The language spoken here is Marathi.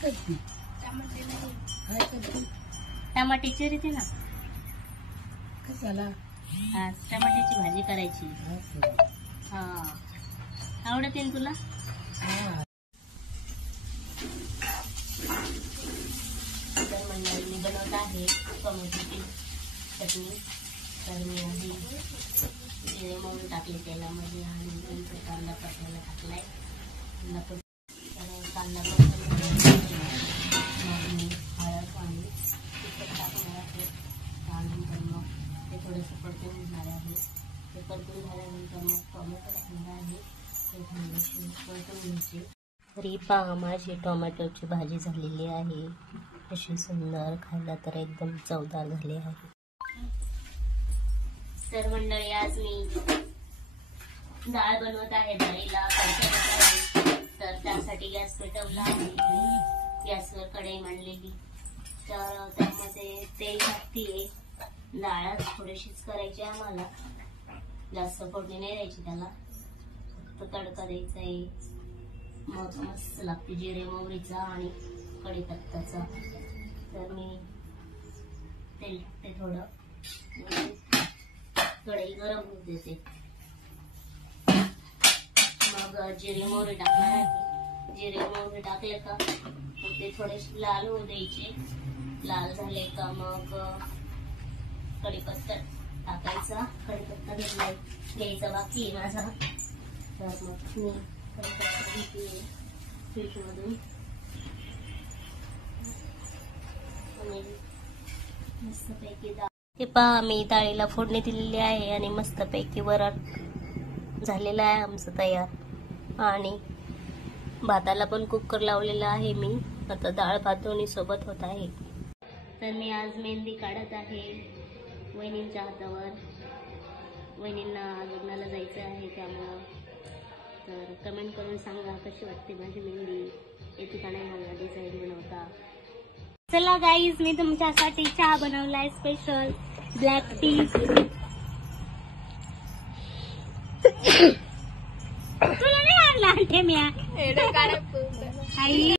करते काय करते टमाटे चिरते ना कशाला हा टमाट्याची भाजी करायची हा आवडते ना तुला तर मंडळी मी बनवत आहे टोमॅटोची चटणी तर मी आधी जिरे मोहरी टाकले तेलामध्ये आणि नंतर कांदा परतायला टाकलाय कांदा मग मी हळद आणि तिखट टाकणार आहे त्यानंतर मग ते थोडंसं परतून घेणार आहे ते परतून झाल्यानंतर मग टोमॅटो टाकणार आहे ते थोडेसे परतून घ्यायचे तरी पहा माझी टोमॅटोची भाजी झालेली आहे अशी सुंदर खायला तर एकदम चवदार झाली आहे तर मंडळी आज मी डाळ बनवत आहे डाळीला तर त्यासाठी गॅस पेटवला आहे गॅसवर कढई मांडलेली तर त्यामध्ये तेल टाकतीये डाळ थोडीशीच करायची आम्हाला जास्त फोडणी नाही द्यायची त्याला फक्त तडका द्यायचा आहे मग मस्त लागते जिरे मोहरीचा आणि कढीपत्त्याचा तर मी तेल टाकते थोडं कढई गरम होऊ देते मग जिरे मोहरी टाकणार आहे जिरे मोहरी टाकले का मग ते थोडेसे लाल होऊ द्यायचे लाल झाले का मग कढीपत्ता टाकायचा कढीपत्ता घ्यायचा बाकी आहे माझा तर मग मी कढीपत्ता घेते फ्रीजमधून मस्तपैकी हे पहा मी डाळीला फोडणी दिलेली आहे आणि मस्तपैकी वरण झालेलं आहे आमचं तयार आणि भाताला पण कुकर लावलेला आहे मी आता डाळ भात दोन्ही सोबत होत आहे तर मी आज मेहंदी काढत आहे वहिनींच्या हातावर वहिनींना लग्नाला जायचं आहे त्यामुळं तर कमेंट करून सांगा कशी वाटते माझी मेहंदी येते का नाही मला डिझाईन बनवता चला गाईज मी तुमच्यासाठी चहा बनवलाय स्पेशल ब्लॅक टी तुला नाही आणला आणते मी